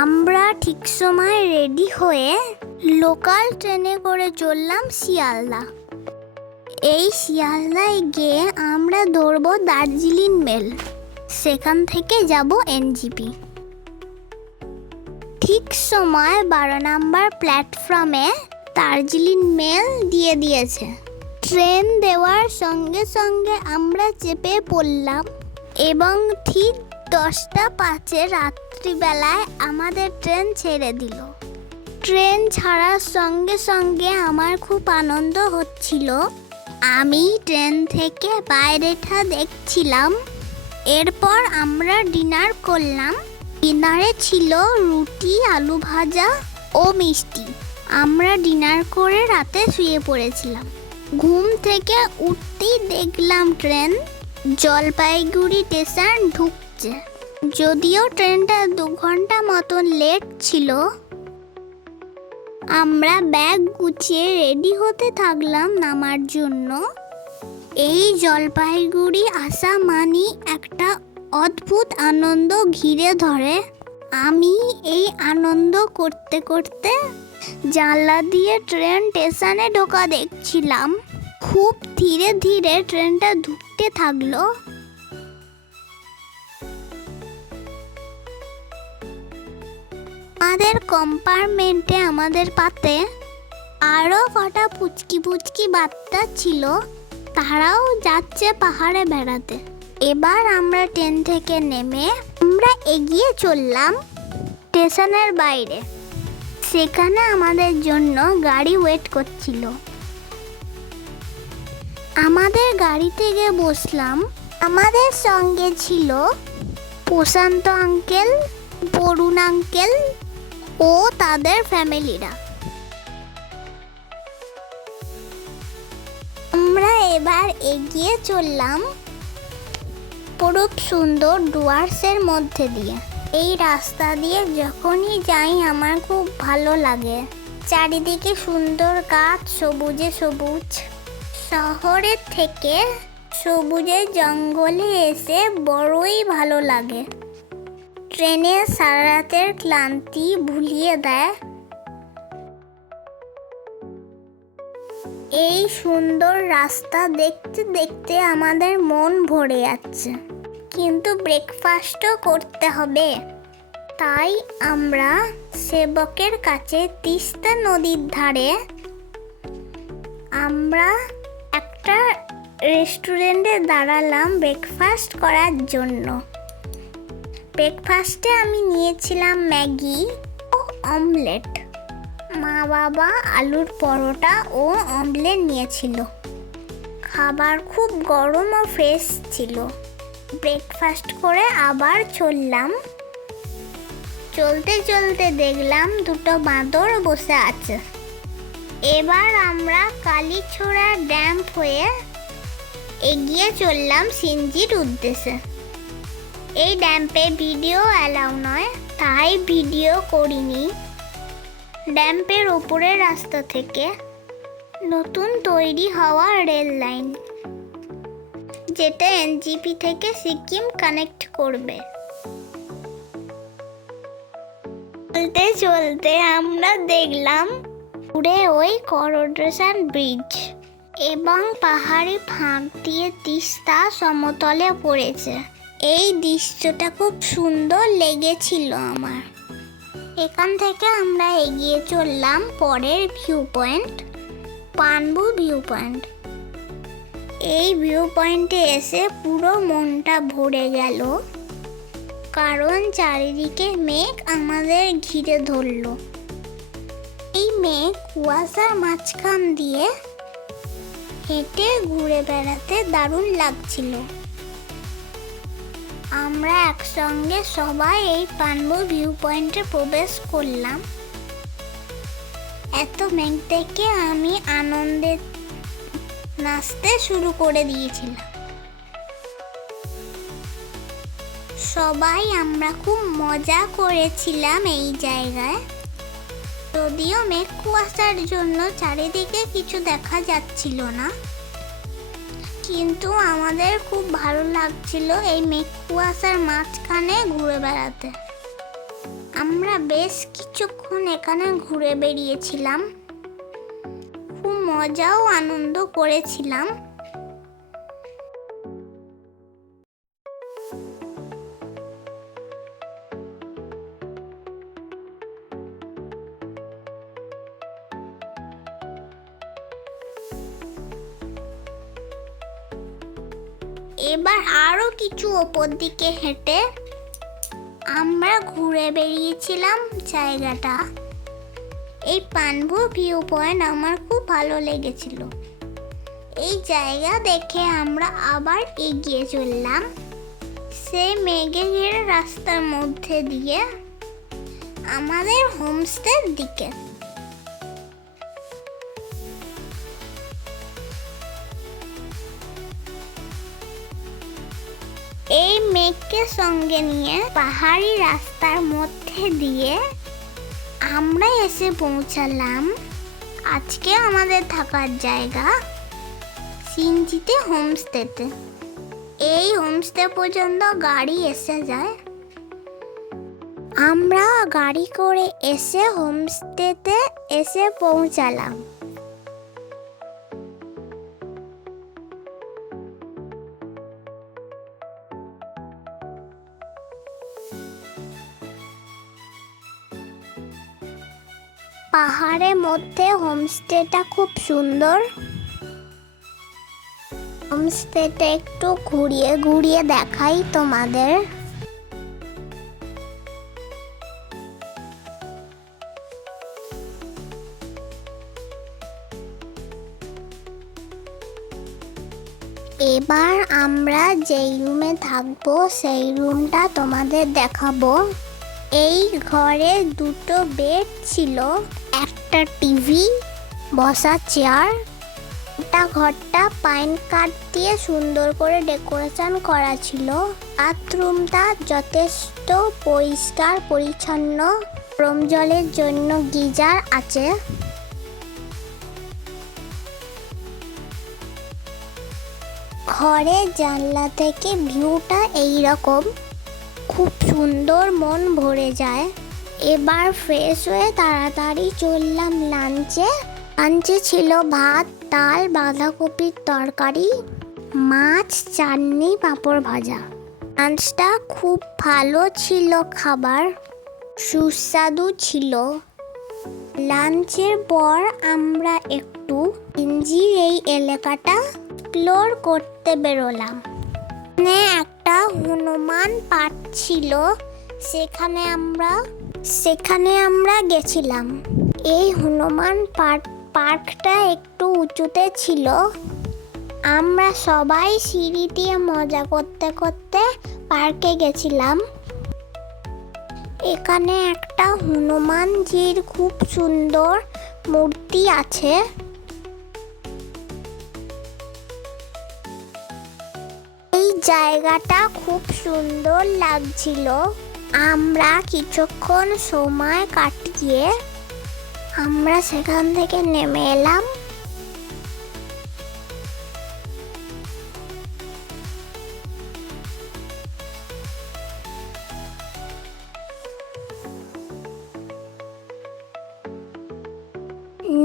আমরা ঠিক সময় রেডি হয়ে লোকাল ট্রেনে করে চললাম শিয়ালদা। এই শিয়ালদায় গিয়ে আমরা ধরবো দার্জিলিং মেল। সেখান থেকে যাব এনজিপি ঠিক সময় বারো নাম্বার প্ল্যাটফর্মে দার্জিলিং মেল দিয়ে দিয়েছে। ট্রেন দেওয়ার সঙ্গে সঙ্গে আমরা চেপে পড়লাম এবং ঠিক দশটা পাঁচে রাত্রিবেলায় আমাদের ট্রেন ছেড়ে দিল। ট্রেন ছাড়ার সঙ্গে সঙ্গে আমার খুব আনন্দ হচ্ছিল। আমি ট্রেন থেকে বাইরেটা দেখছিলাম। এরপর আমরা ডিনার করলাম। ডিনারে ছিল রুটি, আলু ভাজা ও মিষ্টি। আমরা ডিনার করে রাতে শুয়ে পড়েছিলাম। ঘুম থেকে উঠতেই দেখলাম ট্রেন। জলপাইগুড়ি স্টেশন ঢুকছে যদিও ট্রেনটা দু ঘণ্টা মতন লেট ছিল, আমরা ব্যাগ গুছিয়ে রেডি হতে থাকলাম নামার জন্য। এই জলপাইগুড়ি আসা মানি একটা অদ্ভুত আনন্দ ঘিরে ধরে। আমি এই আনন্দ করতে করতে জানলা দিয়ে ট্রেন স্টেশনে ঢোকা দেখছিলাম। খুব ধীরে ধীরে ট্রেনটা ধুকতে থাকল। আমাদের কম্পার্টমেন্টে আমাদের পাতে আরও কটা পুচকি পুচকি বাচ্চা ছিল, তারাও যাচ্ছে পাহাড়ে বেড়াতে। এবার আমরা ট্রেন থেকে নেমে আমরা এগিয়ে চললাম স্টেশনের বাইরে। সেখানে আমাদের জন্য গাড়ি ওয়েট করছিল। আমাদের গাড়িতে গিয়ে বসলাম। আমাদের সঙ্গে ছিল প্রশান্ত আঙ্কেল বরুণ আঙ্কেল ও তাদের ফ্যামিলিরা। আমরা এবার এগিয়ে চললাম পুরুপ সুন্দর ডুয়ার্সের মধ্যে দিয়ে। এই রাস্তা দিয়ে যখনই যাই আমার খুব ভালো লাগে। চারিদিকে সুন্দর গাছ, সবুজে সবুজ। শহরের থেকে সবুজে জঙ্গলে এসে বড়ই ভালো লাগে। ট্রেনে সারা রাতের ক্লান্তি ভুলিয়ে দেয়। এই সুন্দর রাস্তা দেখতে দেখতে আমাদের মন ভরে যাচ্ছে। কিন্তু ব্রেকফাস্টও করতে হবে। তাই আমরা সেবকের কাছে তিস্তা নদীর ধারে আমরা একটা রেস্টুরেন্টে দাঁড়ালাম ব্রেকফাস্ট করার জন্য। ব্রেকফাস্টে আমি নিয়েছিলাম ম্যাগি ও অমলেট। মা বাবা আলুর পরোটা ও অমলেট নিয়েছিল। খাবার খুব গরম ও ফ্রেশ ছিল। ব্রেকফাস্ট করে আবার চললাম। চলতে চলতে দেখলাম দুটো বাঁদর বসে আছে। এবার আমরা কালীছোড়া ড্যাম হয়ে এগিয়ে চললাম সিনজির উদ্দেশ্যে। এই ড্যাম্পে ভিডিও অ্যালাউ নয়, তাই ভিডিও করিনি। ড্যাম্পের ওপরের রাস্তা থেকে নতুন তৈরি হওয়া রেল লাইন, যেটা এনজিপি থেকে সিকিম কানেক্ট করবে। চলতে চলতে আমরা দেখলাম পুরে ওই করোড্রেশন ব্রিজ এবং পাহাড়ি ফাঁক দিয়ে তিস্তা সমতলে পড়েছে। এই দৃশ্যটা খুব সুন্দর লেগেছিল আমার। এখান থেকে আমরা এগিয়ে চললাম পরের view point Panbu view point এই ভিউ পয়েন্টে এসে পুরো মনটা ভরে গেল, কারণ চারিদিকে মেঘ আমাদের ঘিরে ধরলো। এই মেঘ কুয়াশার মাঝখান দিয়ে হেঁটে ঘুরে বেড়াতে দারুণ লাগছিল। আমরা একসঙ্গে সবাই এই পানবু ভিউ পয়েন্টে প্রবেশ করলাম। এত মেঘ থেকে আমি আনন্দে নাচতে শুরু করে দিয়েছিলাম। সবাই আমরা খুব মজা করেছিলাম এই জায়গায়। যদিও মেঘ কুয়াশার জন্য চারিদিকে কিছু দেখা যাচ্ছিল না। কিন্তু আমাদের খুব ভালো লাগছিল এই মেঘ কুয়াশার মাঝখানে ঘুরে বেড়াতে। আমরা বেশ কিছুক্ষণ এখানে ঘুরে বেরিয়েছিলাম খুব মজাও আনন্দ করেছিলাম। এবার আরও কিছু ওপর দিকে হেঁটে আমরা ঘুরে বেরিয়েছিলাম জায়গাটা। এই পানভু ভিউ পয়েন্ট আমার খুব ভালো লেগেছিল। এই জায়গা দেখে আমরা আবার এগিয়ে চললাম। সেই মেঘে ঘেরা রাস্তার মধ্যে দিয়ে আমাদের হোমস্টের দিকে। মেঘকে সঙ্গে নিয়ে পাহাড়ি রাস্তার মধ্যে দিয়ে আমরা এসে পৌঁছালাম। আজকে আমাদের থাকার জায়গা সিনজিতে হোমস্টেতে। এই হোমস্টে পর্যন্ত গাড়ি এসে যায়। আমরা গাড়ি করে এসে হোমস্টেতে এসে পৌঁছালাম। পাহাড়ের মধ্যে হোমস্টেটা খুব সুন্দর। হোমস্টেটা একটু ঘুরিয়ে ঘুরিয়ে দেখাই তোমাদের। এবার আমরা যেই রুমে থাকব, সেই রুমটা তোমাদের দেখাবো। এই ঘরে দুটো বেড ছিল। একটা টিভি, বসা চেয়ার এটা ঘরটা পাইন কাঠ দিয়ে সুন্দর করে ডেকোরেশন করা ছিল। বাথরুমটা যথেষ্ট পরিষ্কার, পরিচ্ছন্ন। গরম জলের জন্য গিজার আছে। ঘরের জানলা থেকে ভিউটা এই রকম খুব সুন্দর মন ভরে যায়। এবার ফ্রেশ হয়ে তাড়াতাড়ি চললাম লাঞ্চে লাঞ্চে ছিল ভাত, ডাল, বাঁধাকপির তরকারি, মাছ, চাটনি, পাঁপড় ভাজা। লাঞ্চটা খুব ভালো ছিল খাবার, সুস্বাদু ছিল। লাঞ্চের পর আমরা একটু ইঞ্জির এই এলাকাটা এক্সপ্লোর করতে বেরোলাম। একটা হনুমান পার্ক ছিল, সেখানে আমরা সেখানে আমরা গেছিলাম। এই হনুমান পার্ক পার্কটা একটু উঁচুতে ছিল। আমরা সবাই সিঁড়ি দিয়ে মজা করতে করতে পার্কে গেছিলাম। এখানে একটা হনুমানজির খুব সুন্দর মূর্তি আছে। এই জায়গাটা খুব সুন্দর লাগছিল। আমরা কিছুক্ষণ সময় কাটিয়ে আমরা সেখান থেকে নেমে এলাম।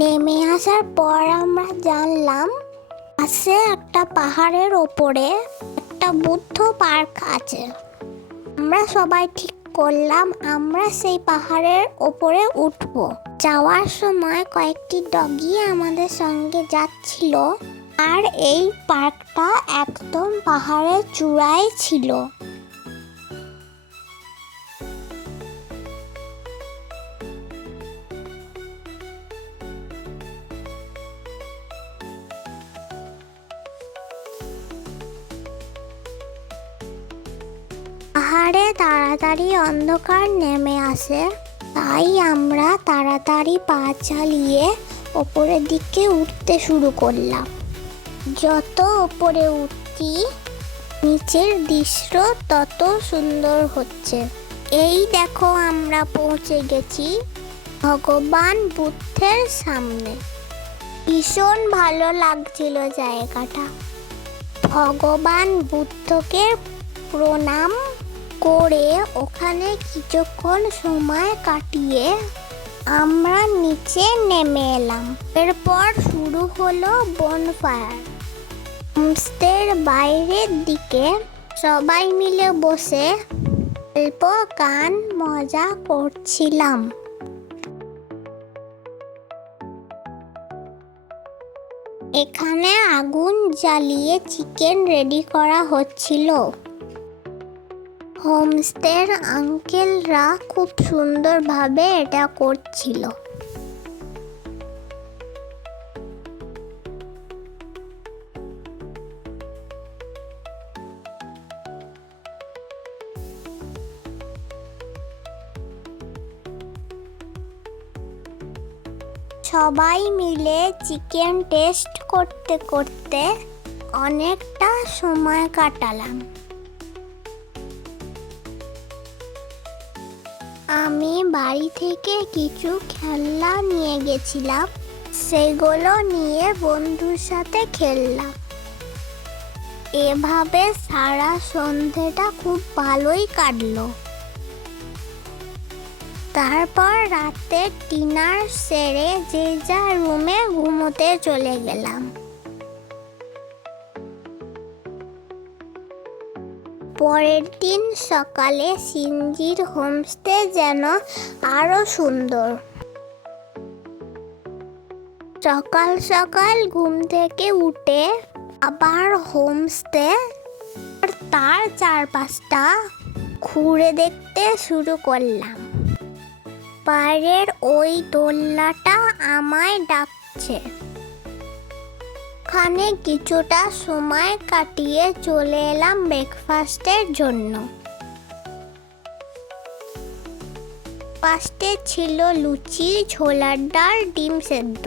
নেমে আসার পর আমরা জানলাম, পাশে একটা পাহাড়ের ওপরে একটা বুদ্ধ পার্ক আছে। আমরা সবাই ঠিক করলাম, আমরা সেই পাহাড়ের ওপরে উঠব। যাওয়ার সময় কয়েকটি ডগি আমাদের সঙ্গে যাচ্ছিল আর এই পার্কটা একদম পাহাড়ের চূড়ায় ছিল। পাহাড়ে তাড়াতাড়ি অন্ধকার নেমে আসে, তাই আমরা তাড়াতাড়ি পা চালিয়ে ওপরের দিকে উঠতে শুরু করলাম। যত ওপরে উঠছি, নিচের দৃশ্য তত সুন্দর হচ্ছে। এই দেখো আমরা পৌঁছে গেছি ভগবান বুদ্ধের সামনে। ভীষণ ভালো লাগছিল জায়গাটা। ভগবান বুদ্ধকে প্রণাম করে ওখানে কিছুক্ষণ সময় কাটিয়ে আমরা নিচে নেমে এলাম। এরপর শুরু হলো বনফায়ার হোমস্টের বাইরের দিকে সবাই মিলে বসে অল্প গান মজা করছিলাম। এখানে আগুন জ্বালিয়ে চিকেন রেডি করা হচ্ছিল। হোমস্টের আঙ্কেলরা খুব সুন্দরভাবে এটা করছিল। সবাই মিলে চিকেন টেস্ট করতে করতে অনেকটা সময় কাটালাম। আমি বাড়ি থেকে কিছু খেলনা নিয়ে গেছিলাম। সেগুলো নিয়ে বন্ধুর সাথে খেললাম। এভাবে সারা সন্ধেটা খুব ভালোই কাটলো। তারপর রাতে ডিনার সেরে যে যা রুমে ঘুমোতে চলে গেলাম। পরের দিন সকালে সিনজির হোমস্টে যেন আরও সুন্দর। সকাল সকাল ঘুম থেকে উঠে আবার হোমস্টে তার চারপাশটা ঘুরে দেখতে শুরু করলাম। বাইরের ওই দোলনাটা আমায় ডাকছে। ওখানে কিছুটা সময় কাটিয়ে চলে এলাম ব্রেকফাস্টের জন্য। ফার্স্টে ছিল লুচি, ছোলার ডাল, ডিম সেদ্ধ।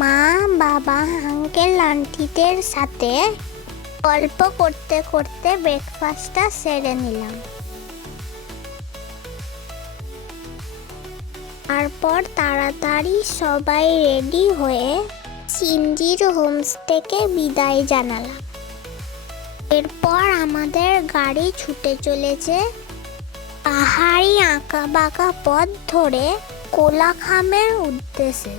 মা, বাবা আঙ্কেল আন্টিদের সাথে গল্প করতে করতে ব্রেকফাস্টটা সেরে নিলাম। তারপর তাড়াতাড়ি সবাই রেডি হয়ে সিনজির হোমস্টেকে বিদায় জানালাম। এরপর আমাদের গাড়ি ছুটে চলেছে পাহাড়ি আঁকা বাঁকা পথ ধরে কোলাখামের উদ্দেশ্যে।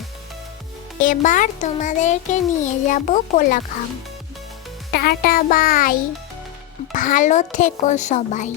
এবার তোমাদেরকে নিয়ে যাব কোলাখাম। টাটা বাই ভালো থেকো সবাই।